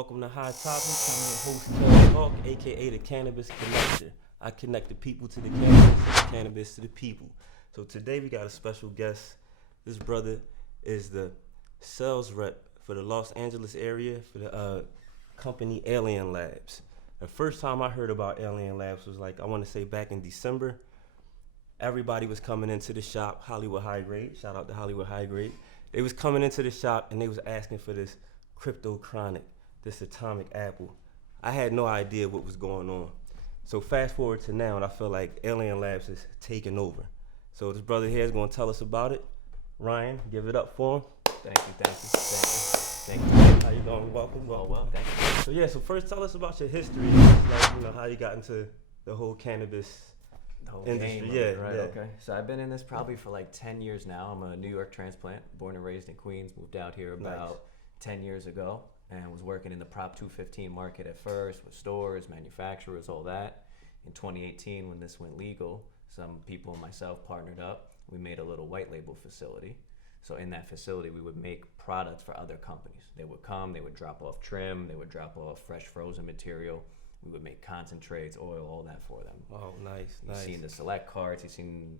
Welcome to High Topics. I'm your host, Kellz Hawk, aka the Cannabis Connector. I connect the people to the cannabis and the cannabis to the people. So today we got a special guest. This brother is the sales rep for the Los Angeles area for the company Alien Labs. The first time I heard about Alien Labs was I want to say back in December. Everybody was coming into the shop, Hollywood High Grade. Shout out to Hollywood High Grade. They was coming into the shop and they was asking for this crypto chronic, this atomic apple. I had no idea what was going on. So fast forward to now, and I feel like Alien Labs is taking over. So this brother here is going to tell us about it. Ryan, give it up for him. Thank you. How you doing? Welcome. Well, thank you. So first tell us about your history, how you got into the whole cannabis industry. Game, right? Okay. So I've been in this probably for 10 years now. I'm a New York transplant, born and raised in Queens, moved out here about 10 years ago, and was working in the Prop 215 market at first with stores, manufacturers, all that. In 2018, when this went legal, some people and myself partnered up. We made a little white label facility. So in that facility, we would make products for other companies. They would come, they would drop off trim, they would drop off fresh frozen material. We would make concentrates, oil, all that for them. Oh, nice. You've seen the select carts, you've seen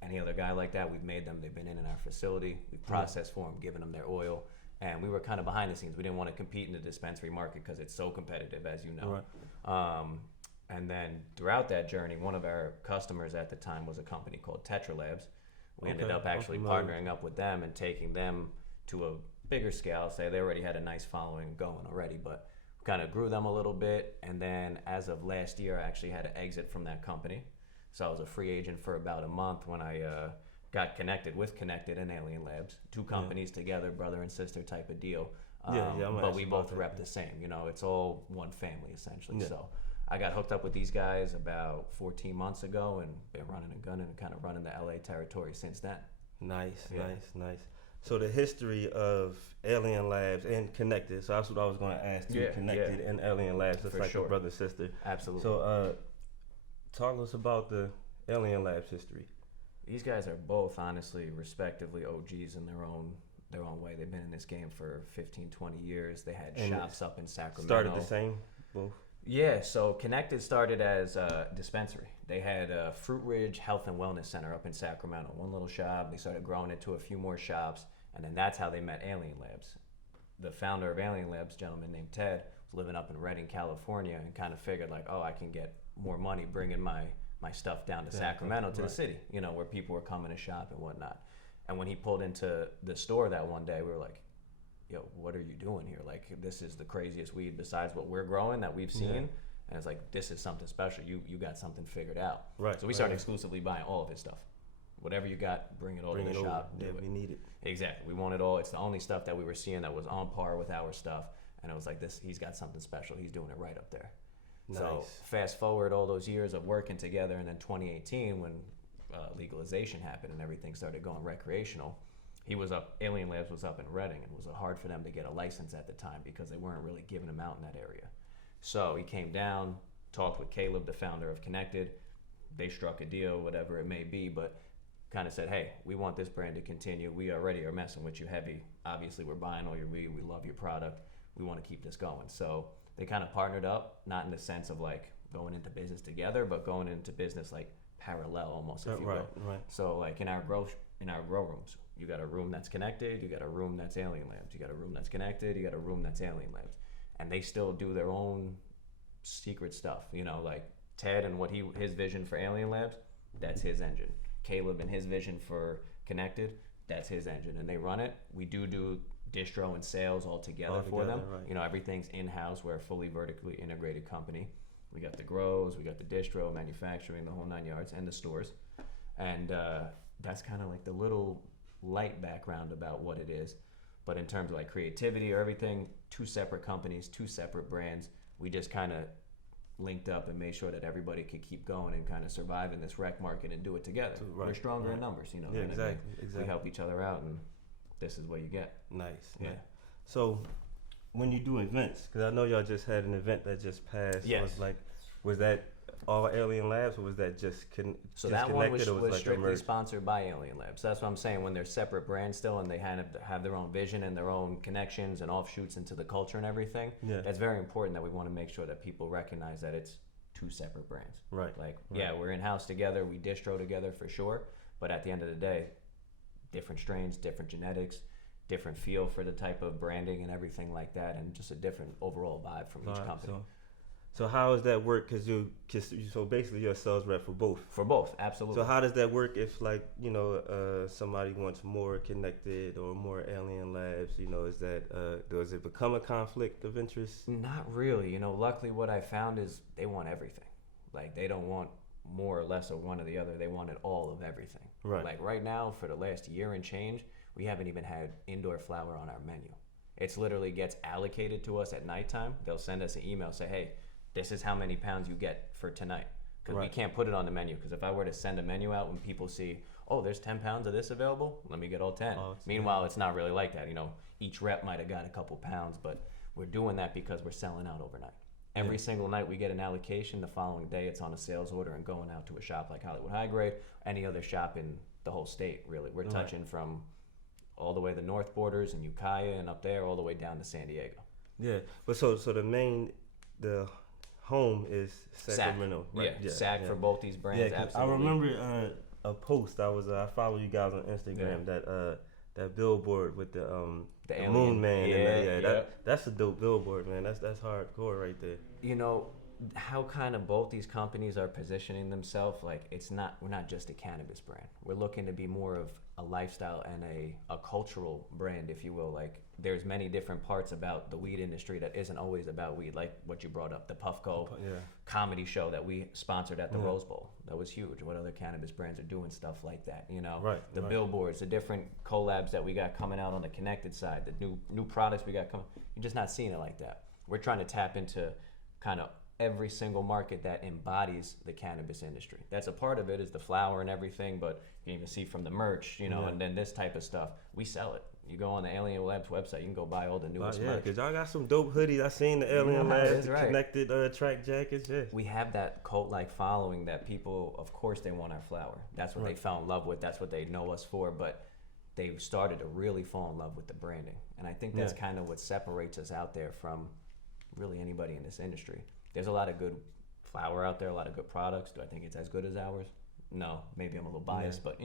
any other guy like that. We've made them, they've been in our facility. We've processed for them, given them their oil. And we were kind of behind the scenes. We didn't want to compete in the dispensary market because it's so competitive, as you know. Right. And then throughout that journey, one of our customers at the time was a company called Tetra Labs. We ended up actually partnering up with them and taking them to a bigger scale. Say they already had a nice following going already, but kind of grew them a little bit. And then as of last year, I actually had to exit from that company. So I was a free agent for about a month when I got connected with Connected and Alien Labs, two companies together, brother and sister type of deal. But we both rep the same. It's all one family essentially. Yeah. So I got hooked up with these guys about 14 months ago and been running and gunning and kind of running the LA territory since then. Nice. So the history of Alien Labs and Connected, so that's what I was going to ask you, Connected and Alien Labs, it's like a brother sister. Absolutely. So talk to us about the Alien Labs history. These guys are both, honestly, respectively OGs in their own way. They've been in this game for 15, 20 years. They had shops up in Sacramento. Started the same, both? Yeah, so Connected started as a dispensary. They had a Fruit Ridge Health and Wellness Center up in Sacramento. One little shop. They started growing it to a few more shops, and then that's how they met Alien Labs. The founder of Alien Labs, a gentleman named Ted, was living up in Redding, California, and kind of figured I can get more money bringing my stuff down to Sacramento, to the city, where people were coming to shop and whatnot. And when he pulled into the store that one day, we were like, yo, what are you doing here? This is the craziest weed besides what we're growing that we've seen. Yeah. And it's this is something special. You got something figured out. Right. So we started exclusively buying all of his stuff. Whatever you got, bring it all to the shop. Yeah, we need it. Exactly. We want it all. It's the only stuff that we were seeing that was on par with our stuff. And it was he's got something special. He's doing it right up there. Nice. So fast forward all those years of working together, and then 2018 when legalization happened and everything started going recreational, Alien Labs was up in Redding, and it was hard for them to get a license at the time because they weren't really giving them out in that area. So he came down, talked with Caleb, the founder of Connected. They struck a deal, whatever it may be, but kind of said, hey, we want this brand to continue. We already are messing with you heavy. Obviously, we're buying all your weed. We love your product. We want to keep this going. So they kind of partnered up, not in the sense of going into business together, but going into business parallel almost, if you will. Right. So in our grow rooms, you got a room that's Connected, you got a room that's Alien Labs, you got a room that's Connected, you got a room that's Alien Labs, and they still do their own secret stuff. Ted and his vision for Alien Labs, that's his engine. Caleb and his vision for Connected, that's his engine, and they run it. We do distro and sales all together for them. Right. Everything's in-house. We're a fully vertically integrated company. We got the grows, we got the distro, manufacturing, the whole 9 yards, and the stores. And that's kind of the little light background about what it is. But in terms of creativity or everything, two separate companies, two separate brands. We just kind of linked up and made sure that everybody could keep going and kind of survive in this rec market and do it together. Right. We're stronger in numbers, Yeah, exactly. We help each other out, and this is what you get. Nice. Yeah. So when you do events, because I know y'all just had an event that just passed. Yes. Was that all Alien Labs, or was that just So just that one connected, or was like a strictly merge? sponsored by Alien Labs. So that's what I'm saying. When they're separate brands still, and they have their own vision and their own connections and offshoots into the culture and everything, Yeah. that's very important that we want to make sure that people recognize that it's two separate brands. Right. Like, Right. yeah, we're in-house together, we distro together for sure, but at the end of the day, different strains, different genetics, different feel for the type of branding and everything like that, and just a different overall vibe from each Alright, company. So how does that work? So basically you're a sales rep for both. For both, absolutely. So how does that work if, like, somebody wants more Connected or more Alien Labs? Is that does it become a conflict of interest? Not really. Luckily what I found is they want everything. Like, they don't want more or less of one or the other. They wanted all of everything. Right. Like right now, for the last year and change, we haven't even had indoor flower on our menu. It's literally gets allocated to us at nighttime. They'll send us an email, say, hey, this is how many pounds you get for tonight. Because we can't put it on the menu. Because if I were to send a menu out, when people see, oh, there's 10 pounds of this available, let me get all 10. Meanwhile, it's not really like that. Each rep might have got a couple pounds, but we're doing that because we're selling out overnight. Every single night we get an allocation. The following day it's on a sales order and going out to a shop like Hollywood High Grade, any other shop in the whole state, really. We're touching from all the way the north borders and Ukiah and up there all the way down to San Diego. Yeah, but so the home is Sacramento, right? Yeah, SAC for both these brands. Yeah, absolutely. I remember a post. I follow you guys on Instagram. That billboard with the alien. moon man. Yeah. That's a dope billboard, man. That's hardcore right there. How kind of both these companies are positioning themselves, like we're not just a cannabis brand. We're looking to be more of a lifestyle and a cultural brand, if you will. Like, there's many different parts about the weed industry that isn't always about weed, like what you brought up, the Puffco comedy show that we sponsored at the Rose Bowl. That was huge. What other cannabis brands are doing stuff like that, The billboards, the different collabs that we got coming out on the Connected side, the new products we got coming. You're just not seeing it like that. We're trying to tap into kind of every single market that embodies the cannabis industry. That's a part of it, is the flower and everything, but you can even see from the merch, and then this type of stuff, we sell it. You go on the Alien Labs website, you can go buy all the newest merch. Yeah, because y'all got some dope hoodies. I seen the Alien Labs, the right. Connected track jackets. Yeah. We have that cult-like following that people, of course, they want our flower. That's what they fell in love with. That's what they know us for, but they started to really fall in love with the branding. And I think that's kind of what separates us out there from really anybody in this industry. There's a lot of good flower out there, a lot of good products. Do I think it's as good as ours? No, maybe I'm a little biased, but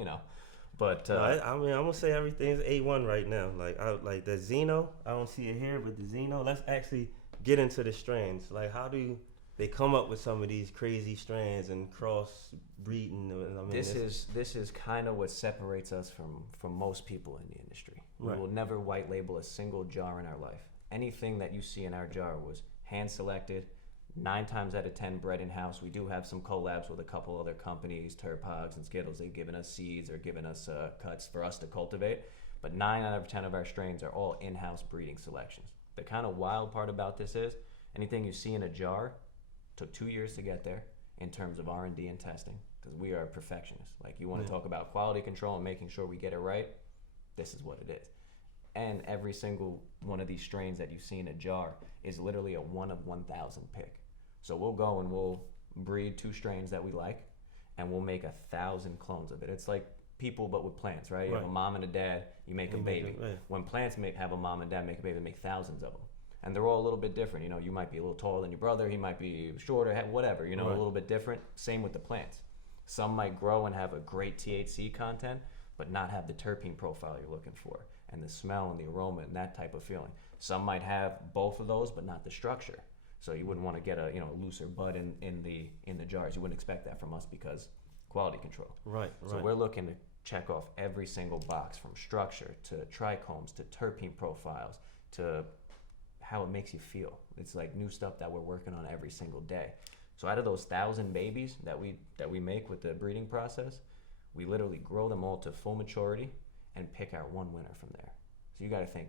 But I'm gonna say everything's A1 right now. Like the Xeno, I don't see it here, but the Xeno. Let's actually get into the strains. Like, how do they come up with some of these crazy strains and cross breeding? This is kind of what separates us from most people in the industry. Right. We will never white label a single jar in our life. Anything that you see in our jar was hand selected. 9 times out of 10 bred in-house. We do have some collabs with a couple other companies, Turpogs and Skittles. They've given us seeds or given us cuts for us to cultivate. But 9 out of 10 of our strains are all in-house breeding selections. The kind of wild part about this is anything you see in a jar took 2 years to get there in terms of R&D and testing, because we are perfectionists. Like, you want to talk about quality control and making sure we get it right, this is what it is. And every single one of these strains that you see in a jar is literally a 1 of 1,000 pick. So we'll go and we'll breed 2 strains that we like, and we'll make 1,000 clones of it. It's like people, but with plants, right? You have a mom and a dad, you make a baby. When plants have a mom and dad make a baby, they make thousands of them. And they're all a little bit different. You might be a little taller than your brother, he might be shorter, whatever, a little bit different. Same with the plants. Some might grow and have a great THC content, but not have the terpene profile you're looking for, and the smell and the aroma and that type of feeling. Some might have both of those, but not the structure. So you wouldn't want to get a looser bud in the jars. You wouldn't expect that from us because quality control. Right. So we're looking to check off every single box, from structure to trichomes to terpene profiles to how it makes you feel. It's like new stuff that we're working on every single day. So out of those 1,000 babies that we make with the breeding process, we literally grow them all to full maturity and pick our one winner from there. So you got to think,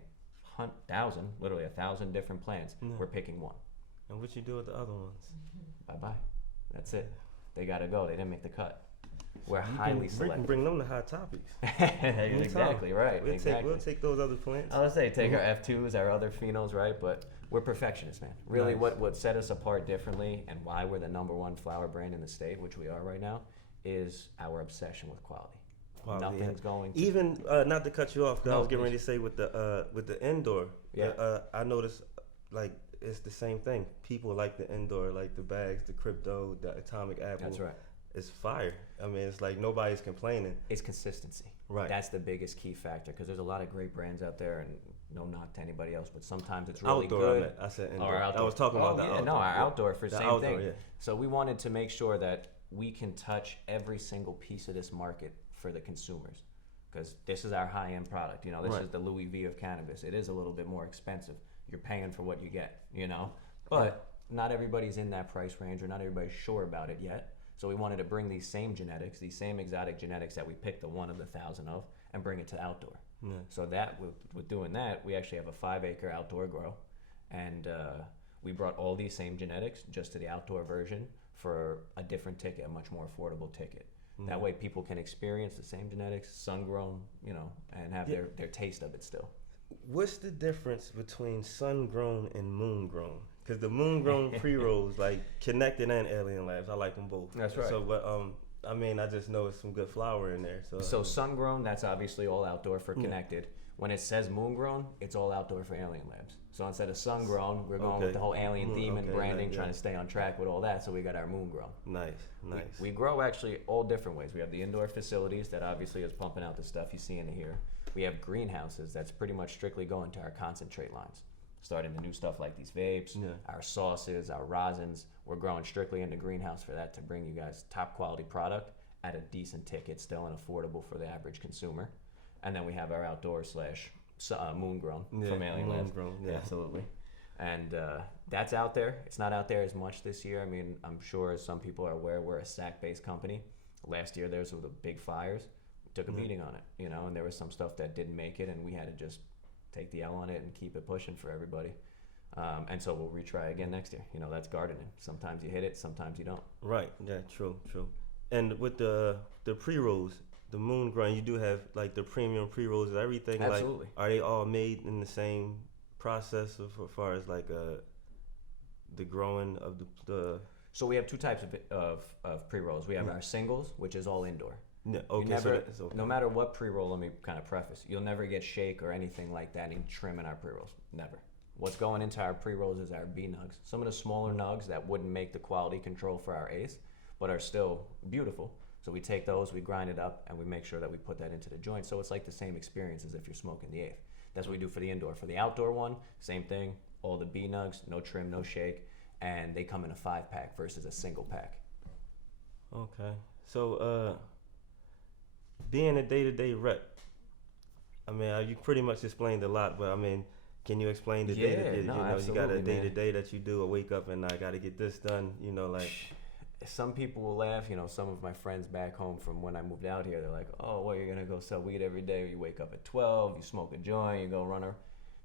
1,000, literally 1,000 different plants. We're picking one. And what you do with the other ones? Bye-bye. That's it. They got to go. They didn't make the cut. We're You highly we can selective. bring them to Hot Topics. Exactly right. We'll take those other plants. I would say take our F2s, our other phenols, right? But we're perfectionists, man. Really, Nice. what set us apart differently and why we're the #1 flower brand in the state, which we are right now, is our obsession with quality. Nothing's going to... Even, not to cut you off, because I was getting ready to say with the indoor, I noticed, like, it's the same thing. People like the indoor, like the bags, the crypto, the atomic apple. That's right. It's fire. I mean, it's like nobody's complaining. It's consistency. Right. That's the biggest key factor, because there's a lot of great brands out there, and no knock to anybody else, but sometimes it's really outdoor, good. I said indoor. Outdoor. I was talking about the outdoor. No, our outdoor for the same outdoor, thing. yeah. So we wanted to make sure that we can touch every single piece of this market for the consumers, because this is our high-end product. You know, this is the Louis V of cannabis. It is a little bit more expensive. You're paying for what you get, you know? But not everybody's in that price range, or not everybody's sure about it yet. So we wanted to bring these same genetics, these same exotic genetics that we picked the 1 of the 1,000 of, and bring it to outdoor. Yeah. So that with doing that, we actually have a 5-acre outdoor grow, and we brought all these same genetics just to the outdoor version for a different ticket, a much more affordable ticket. That way people can experience the same genetics, sun-grown, you know, and have their taste of it still. What's the difference between sun-grown and moon-grown? Because the moon-grown pre-rolls, like Connected and Alien Labs, I like them both. That's right. So, but I mean, I just know it's some good flower in there. So sun-grown, that's obviously all outdoor for Connected. When it says moon-grown, it's all outdoor for Alien Labs. So instead of sun-grown, we're going with the whole alien theme and branding, trying to stay on track with all that. So we got our moon-grown. Nice. We grow actually all different ways. We have the indoor facilities that obviously is pumping out the stuff you see in here. We have greenhouses that's pretty much strictly going to our concentrate lines. Starting the new stuff like these vapes, our sauces, our rosins. We're growing strictly in the greenhouse for that, to bring you guys top quality product at a decent ticket, still and affordable for the average consumer. And then we have our outdoor / moon grown from Alien Labs. Absolutely. And that's out there. It's not out there as much this year. I mean, I'm sure some people are aware we're a SAC-based company. Last year there was the big fires. We took a beating on it, you know, and there was some stuff that didn't make it, and we had to just take the L on it and keep it pushing for everybody. And so we'll retry again next year. You know, that's gardening. Sometimes you hit it, sometimes you don't. Right. Yeah. True. And with the pre-rolls, the moon grind, you do have like the premium pre-rolls and everything. Absolutely. Like, are they all made in the same process as far as like the growing of the? So we have 2 types of pre-rolls. We have our singles, which is all indoor. Yeah, okay, No matter what pre-roll, let me kind of preface, you'll never get shake or anything like that in trim in our pre-rolls. Never. What's going into our pre-rolls is our B nugs. Some of the smaller nugs that wouldn't make the quality control for our Ace, but are still beautiful. So we take those, we grind it up, and we make sure that we put that into the joint. So it's like the same experience as if you're smoking the eighth. That's what we do for the indoor. For the outdoor one, same thing. All the B nugs, no trim, no shake, and they come in a 5-pack versus a single pack. Okay. So being a day-to-day rep, I mean, you pretty much explained a lot, but I mean, can you explain the day-to-day? No, you know, absolutely, you got a day-to-day that you do, wake up and I got to get this done, you know, like. Some people will laugh, you know, some of my friends back home from when I moved out here, they're like, oh, well, you're going to go sell weed every day. You wake up at 12, you smoke a joint, you go runner.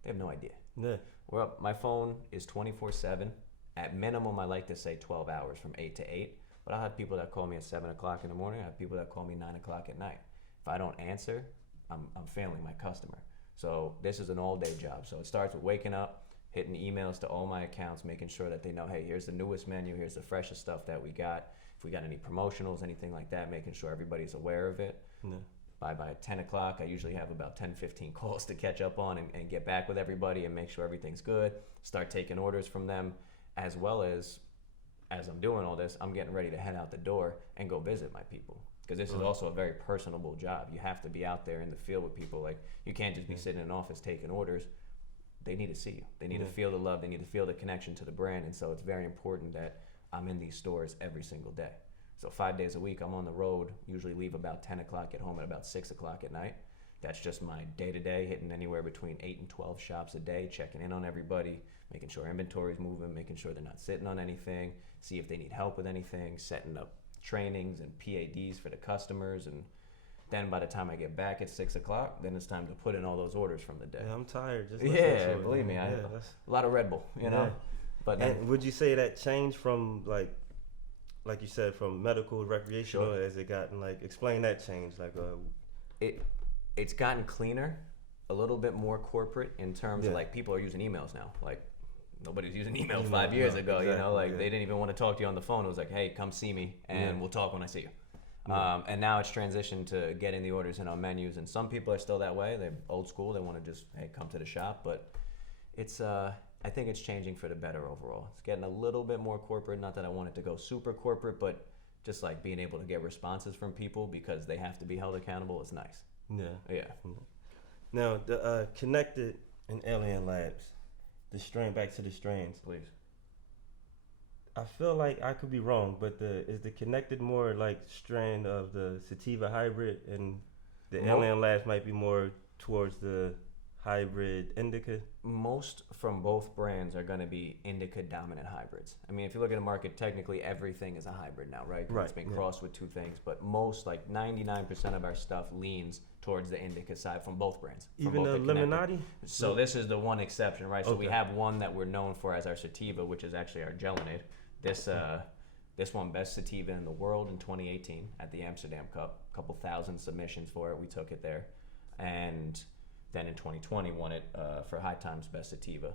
They have no idea. Yeah. We're up. My phone is 24/7. At minimum, I like to say 12 hours from 8 to 8. But I'll have people that call me at 7 o'clock in the morning. I have people that call me 9 o'clock at night. If I don't answer, I'm failing my customer. So this is an all-day job. So it starts with waking up, hitting emails to all my accounts, making sure that they know, hey, here's the newest menu, here's the freshest stuff that we got. If we got any promotionals, anything like that, making sure everybody's aware of it. Yeah. By 10 o'clock, I usually have about 10, 15 calls to catch up on and get back with everybody and make sure everything's good. Start taking orders from them, as well as I'm doing all this, I'm getting ready to head out the door and go visit my people. Because this is also a very personable job. You have to be out there in the field with people. Like, you can't just be sitting in an office taking orders. They need to see you. They need to feel the love. They need to feel the connection to the brand. And so it's very important that I'm in these stores every single day. So 5 days a week, I'm on the road, usually leave about 10 o'clock, get home at about 6 o'clock at night. That's just my day-to-day, hitting anywhere between 8 and 12 shops a day, checking in on everybody, making sure inventory's moving, making sure they're not sitting on anything, see if they need help with anything, setting up trainings and PADs for the customers. And then by the time I get back at 6 o'clock, then it's time to put in all those orders from the day. Yeah, I'm tired. Just believe me, a lot of Red Bull, you know. But and would you say that changed from like like you said, from medical to recreational? Sure. Has it gotten like, explain that change? Like, It's gotten cleaner, a little bit more corporate in terms of like people are using emails now. Like nobody's using email 5 years ago. Exactly, You know, like they didn't even want to talk to you on the phone. It was like, hey, come see me, and we'll talk when I see you. And now it's transitioned to getting the orders in on menus, and some people are still that way. They're old school. They want to just, hey, come to the shop. But it's, I think it's changing for the better overall. It's getting a little bit more corporate. Not that I want it to go super corporate, but just like being able to get responses from people because they have to be held accountable is nice. Yeah. Now, the Connected and Alien Labs, back to the strains. Please. I feel like I could be wrong, but is the Connected more like strain of the sativa hybrid, and the Alien Labs might be more towards the hybrid indica? Most from both brands are going to be indica dominant hybrids. I mean, if you look at the market, technically everything is a hybrid now, right? It's been crossed with two things, but most, like 99% of our stuff leans towards the indica side from both brands. Even the Lemonade? So this is the one exception, right? So we have one that we're known for as our sativa, which is actually our Gelinade. This won Best Sativa in the World in 2018 at the Amsterdam Cup. A couple thousand submissions for it. We took it there. And then in 2020 won it for High Times Best Sativa.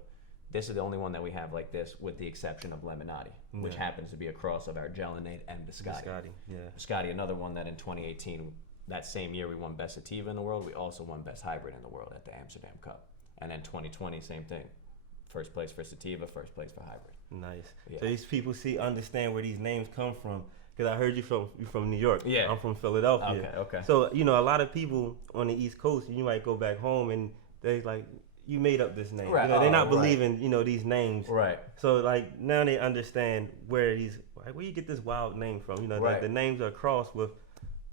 This is the only one that we have like this, with the exception of Lemonade, which happens to be a cross of our Gelinade and Biscotti. Biscotti, another one that in 2018, that same year we won Best Sativa in the World. We also won Best Hybrid in the World at the Amsterdam Cup. And then 2020, same thing. First place for sativa, first place for hybrid. Nice. Yeah. So these people understand where these names come from. Because I heard you from New York. Yeah. I'm from Philadelphia. Okay. So, you know, a lot of people on the East Coast, you might go back home and they like, you made up this name. Right. You know, they're not believing, you know, these names. Right. So, like, now they understand where you get this wild name from. You know, like the names are crossed with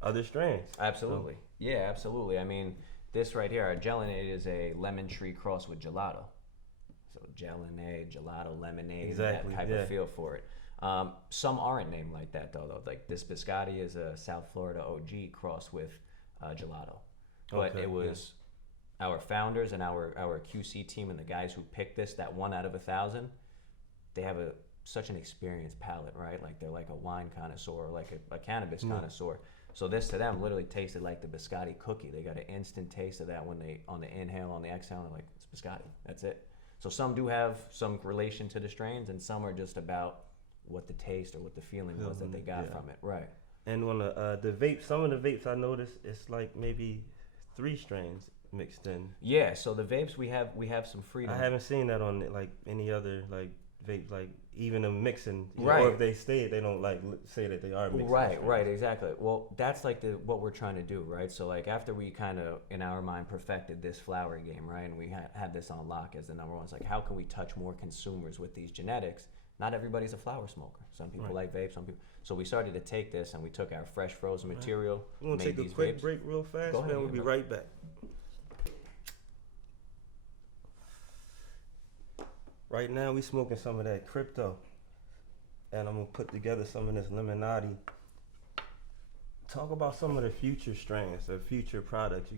other strands. Absolutely. So. Yeah, absolutely. I mean, this right here, our Gelinade is a lemon tree cross with gelato. So Gelinade, gelato, lemonade, that type of feel for it. Some aren't named like that though. Like this Biscotti is a South Florida OG cross with gelato. But it was our founders and our QC team and the guys who picked this, that 1 out of 1,000, they have such an experienced palate, right? Like they're like a wine connoisseur or like a cannabis connoisseur. So this to them literally tasted like the Biscotti cookie. They got an instant taste of that when they, on the inhale, on the exhale, they're like, it's Biscotti, that's it. So some do have some relation to the strains, and some are just about what the taste or what the feeling was that they got from it. Right. And on the vapes, some of the vapes I noticed, it's like maybe 3 strains mixed in. Yeah, so the vapes we have some freedom. I haven't seen that on like any other like vape, like even a mixing. Right. Or if they say it, they don't like say that they are mixing. Right, exactly. Well, that's like what we're trying to do, right? So like after we kind of in our mind perfected this flower game, right, and we had this on lock as the number one. It's like, how can we touch more consumers with these genetics? Not everybody's a flower smoker. Some people like vapes, some people. So we started to take this and we took our fresh frozen material. We're gonna take a quick break real fast, man. We'll be right back. Right now we smoking some of that crypto, and I'm gonna put together some of this Lemonade. Talk about some of the future strains, the future products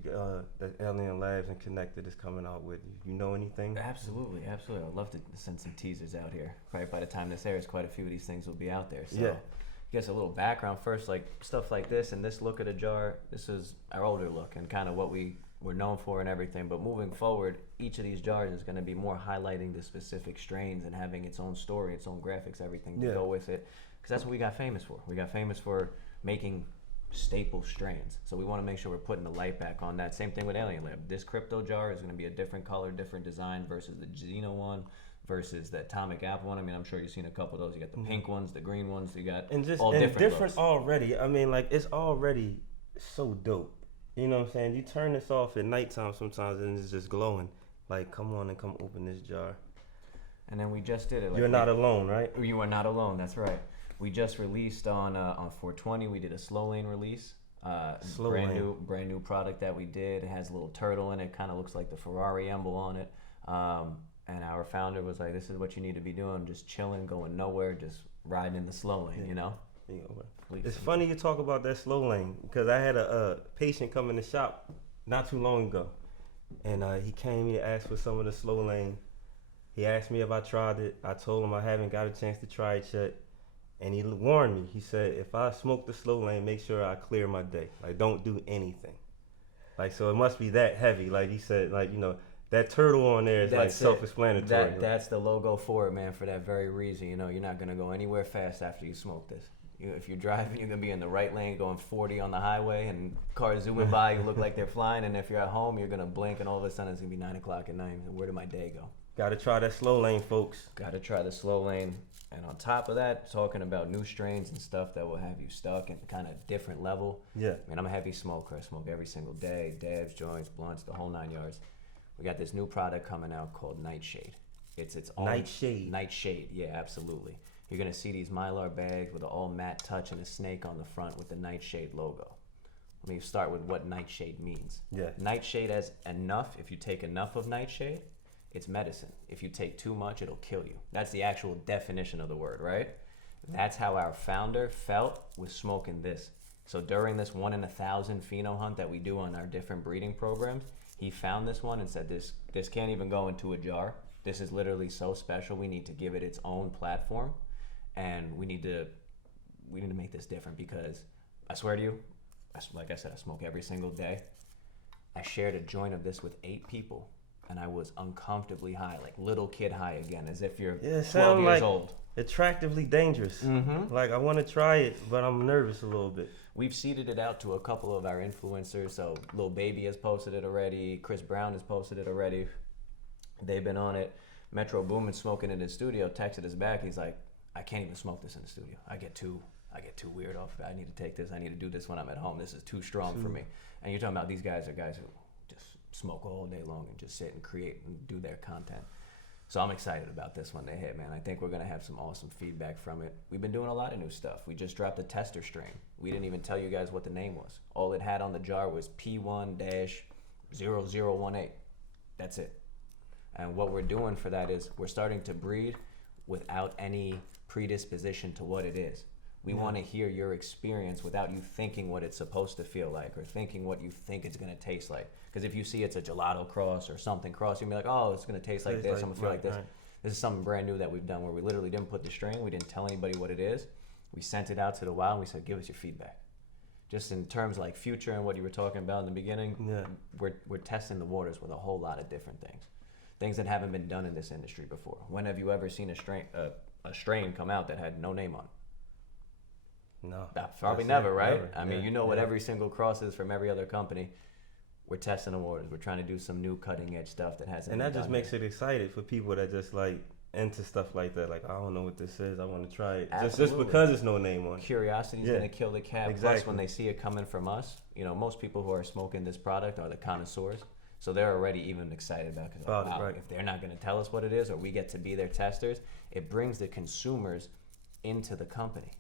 that Alien Labs and Connected is coming out with. You know anything? Absolutely. I'd love to send some teasers out here. Probably by the time this airs, quite a few of these things will be out there. So, I guess a little background first, like stuff like this and this look at a jar. This is our older look and kind of what we're known for and everything. But moving forward, each of these jars is going to be more highlighting the specific strains and having its own story, its own graphics, everything to go with it. Because that's what we got famous for. We got famous for making staple strains. So we want to make sure we're putting the light back on that. Same thing with Alien Lab. This crypto jar is going to be a different color, different design versus the Xeno one versus the Atomic Apple one. I mean, I'm sure you've seen a couple of those. You got the pink ones, the green ones. You got all different looks. Already. I mean, like it's already so dope. You know what I'm saying? You turn this off at nighttime sometimes and it's just glowing. Like, come on and come open this jar. And then we just did it. Like, you're not alone, right? You are not alone. That's right. We just released on 420. We did a slow lane release. Brand new product that we did. It has a little turtle in it. Kind of looks like the Ferrari emblem on it. And our founder was like, "This is what you need to be doing. Just chilling, going nowhere, just riding in the slow lane." You know. It's funny you talk about that slow lane because I had a patient come in the shop not too long ago, and he came to ask for some of the slow lane. He asked me if I tried it. I told him I haven't got a chance to try it yet. And he warned me. He said, if I smoke the slow lane, make sure I clear my day. Like, don't do anything. Like, so it must be that heavy. Like he said, like, you know, that turtle on there is like self-explanatory. That's the logo for it, man, for that very reason. You know, you're not going to go anywhere fast after you smoke this. If you're driving, you're going to be in the right lane going 40 on the highway, and cars zooming by, you look like they're flying. And if you're at home, you're going to blink, and all of a sudden it's going to be 9 o'clock at night. And where did my day go? Got to try that slow lane, folks. Got to try the slow lane. And on top of that, talking about new strains and stuff that will have you stuck in kind of different level. Yeah. I mean, I'm a heavy smoker. I smoke every single day, dabs, joints, blunts, the whole 9 yards. We got this new product coming out called Nightshade. It's its own Nightshade. Nightshade, yeah, absolutely. You're gonna see these Mylar bags with an all matte touch and a snake on the front with the Nightshade logo. Let me start with what Nightshade means. Yeah. Nightshade as enough. If you take enough of Nightshade, it's medicine. If you take too much, it'll kill you. That's the actual definition of the word, right? That's how our founder felt with smoking this. So during this 1 in 1,000 pheno hunt that we do on our different breeding programs, he found this one and said, this can't even go into a jar. This is literally so special. We need to give it its own platform, and we need to make this different, because I swear to you, like I said, I smoke every single day. I shared a joint of this with 8 people, and I was uncomfortably high, like little kid high again, as if you're 12 years old. Attractively dangerous. Mm-hmm. Like, I want to try it, but I'm nervous a little bit. We've seeded it out to a couple of our influencers. So Lil Baby has posted it already. Chris Brown has posted it already. They've been on it. Metro Boomin smoking in his studio texted us back. He's like, I can't even smoke this in the studio. I get too weird off of it. I need to take this. I need to do this when I'm at home. This is too strong for me. And you're talking about these guys are guys who just smoke all day long and just sit and create and do their content. So I'm excited about this one they hit, man. I think we're going to have some awesome feedback from it. We've been doing a lot of new stuff. We just dropped a tester strain. We didn't even tell you guys what the name was. All it had on the jar was P1-0018. That's it. And what we're doing for that is we're starting to breed without any predisposition to what it is. We want to hear your experience without you thinking what it's supposed to feel like or thinking what you think it's going to taste like. Because if you see it's a gelato cross or something cross, you'll be like, oh, it's going to taste like this. I'm going to feel like this. Right. This is something brand new that we've done where we literally didn't put the strain. We didn't tell anybody what it is. We sent it out to the wild and we said, give us your feedback. Just in terms like future and what you were talking about in the beginning, we're testing the waters with a whole lot of different things. Things that haven't been done in this industry before. When have you ever seen a strain come out that had no name on it? No. Probably never, right? Never. I mean, you know what every single cross is from every other company. We're testing the waters. We're trying to do some new cutting edge stuff that hasn't been done. And that just makes it exciting for people that just like into stuff like that. Like, I don't know what this is. I want to try it. Just because there's no name on it. Curiosity is going to kill the cat. Exactly. Plus, when they see it coming from us, you know, most people who are smoking this product are the connoisseurs. So they're already even excited about it. Because, wow, right. If they're not going to tell us what it is or we get to be their testers, it brings the consumers into the company.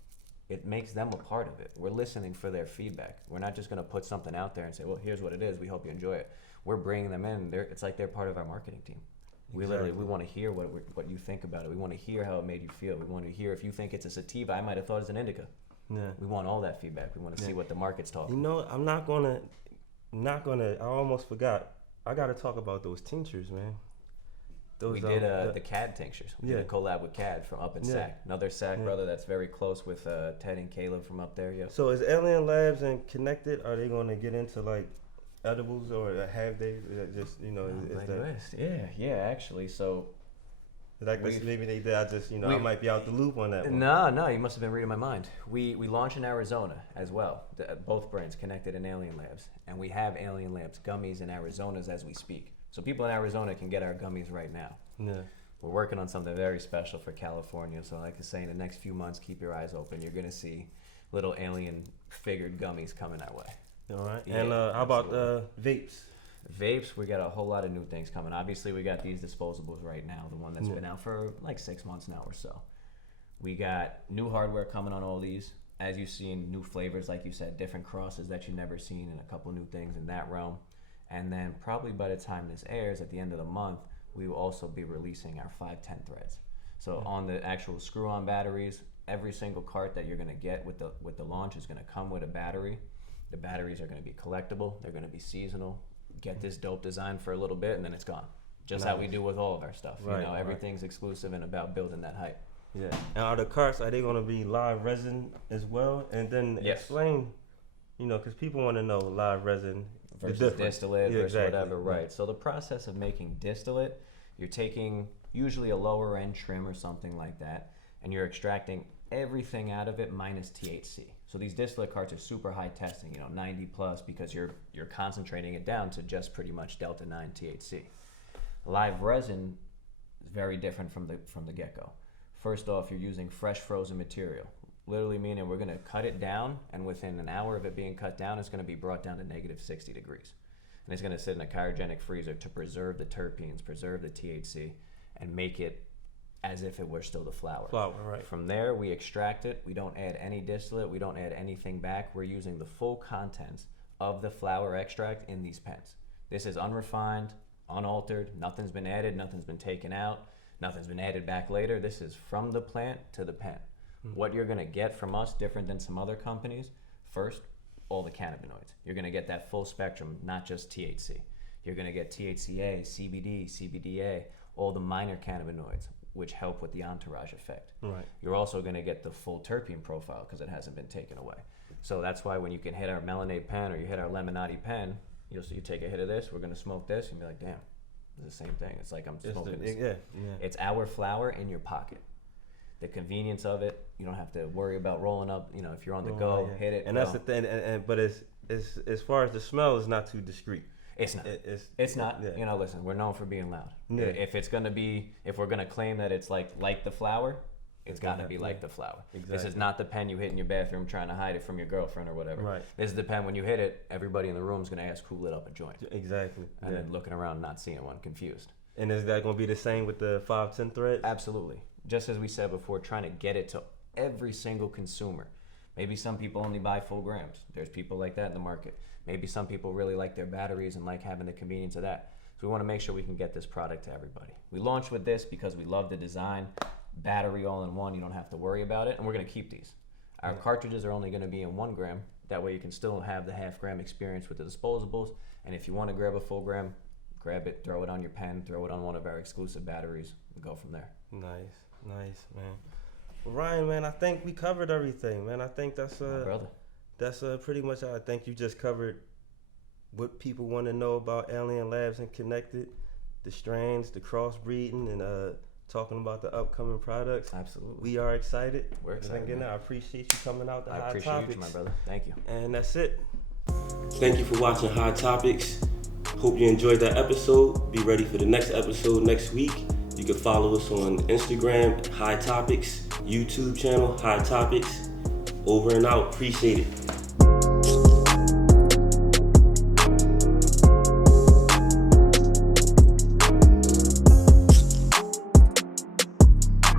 It makes them a part of it. We're listening for their feedback. We're not just going to put something out there and say, well, here's what it is. We hope you enjoy it. We're bringing them in. It's like they're part of our marketing team. Exactly. We want to hear what you think about it. We want to hear how it made you feel. We want to hear if you think it's a sativa, I might have thought it's an indica. Yeah. We want all that feedback. We want to see what the market's talking. You know, I'm not gonna, I almost forgot. I got to talk about those tinctures, man. We did the CAD tinctures. We did a collab with CAD from up in SAC. Another SAC brother that's very close with Ted and Caleb from up there. Yeah. So is Alien Labs and Connected, are they going to get into like edibles or have they just, you know, is that? Yeah, actually. So like maybe they did. I just, you know, I might be out the loop on that one. No, you must have been reading my mind. We launch in Arizona as well. Both brands, Connected and Alien Labs, and we have Alien Labs gummies in Arizona's as we speak. So people in Arizona can get our gummies right now. Yeah. We're working on something very special for California. So like I say, in the next few months, keep your eyes open. You're going to see little alien figured gummies coming our way. All right. Yeah, and how about vapes? Vapes, we got a whole lot of new things coming. Obviously, we got these disposables right now, the one that's been out for like 6 months now or so. We got new hardware coming on all these. As you've seen, new flavors, like you said, different crosses that you've never seen, and a couple new things in that realm. And then probably by the time this airs at the end of the month, we will also be releasing our 510 threads. So on the actual screw-on batteries, every single cart that you're going to get with the launch is going to come with a battery. The batteries are going to be collectible. They're going to be seasonal. Get this dope design for a little bit, and then it's gone. Just how we do with all of our stuff. Right, you know, everything's exclusive and about building that hype. Yeah. And are the carts, are they going to be live resin as well? And then Yes. explain, because people want to know live resin versus distillate versus exactly. whatever, right? So the process of making distillate, you're taking usually a lower end trim or something like that, and you're extracting everything out of it minus THC. So these distillate carts are super high testing, 90 plus, because you're concentrating it down to just pretty much delta 9 THC. Live resin is very different from the get-go. First off, you're using fresh frozen material. Literally meaning we're going to cut it down, and within an hour of it being cut down, it's going to be brought down to negative 60 degrees. And it's going to sit in a cryogenic freezer to preserve the terpenes, preserve the THC, and make it as if it were still the flower. Right. From there, we extract it. We don't add any distillate. We don't add anything back. We're using the full contents of the flower extract in these pens. This is unrefined, unaltered. Nothing's been added. Nothing's been taken out. Nothing's been added back later. This is from the plant to the pen. What you're going to get from us, different than some other companies, first, all the cannabinoids. You're going to get that full spectrum, not just THC. You're going to get THCA, CBD, CBDA, all the minor cannabinoids, which help with the entourage effect. Right. You're also going to get the full terpene profile because it hasn't been taken away. So that's why when you can hit our Melonade pen or you hit our Lemonade pen, you take a hit of this, we're going to smoke this, and be like, damn, it's the same thing. It's like I'm smoking this. Yeah. It's our flower in your pocket. The convenience of it, you don't have to worry about rolling up. If you're on the go, hit it. And that's the thing. But it's as far as the smell, it's not too discreet. It's not. It's not. Yeah. Listen, we're known for being loud. Yeah. If we're gonna claim that it's like the flower, it's gotta be like the flower. Exactly. This is not the pen you hit in your bathroom trying to hide it from your girlfriend or whatever. Right. This is the pen when you hit it, everybody in the room is gonna ask who lit up a joint. Exactly. And then looking around, not seeing one, confused. And is that going to be the same with the 510 threads? Absolutely. Just as we said before, trying to get it to every single consumer. Maybe some people only buy full grams. There's people like that in the market. Maybe some people really like their batteries and like having the convenience of that. So we want to make sure we can get this product to everybody. We launched with this because we love the design. Battery all in one, you don't have to worry about it. And we're going to keep these. Our cartridges are only going to be in 1 gram. That way you can still have the half gram experience with the disposables. And if you want to grab a full gram, grab it, throw it on your pen, throw it on one of our exclusive batteries, and go from there. Nice, man. Well, Ryan, man, I think we covered everything, man. I think that's brother. That's pretty much all. I think you just covered what people want to know about Alien Labs and Connected, the strains, the crossbreeding, and talking about the upcoming products. Absolutely. We are excited. We're excited. Again, I appreciate you coming out to High Topics. I appreciate you, my brother. Thank you. And that's it. Thank you for watching High Topics. Hope you enjoyed that episode. Be ready for the next episode next week. You can follow us on Instagram, High Topics, YouTube channel, High Topics. Over and out. Appreciate it.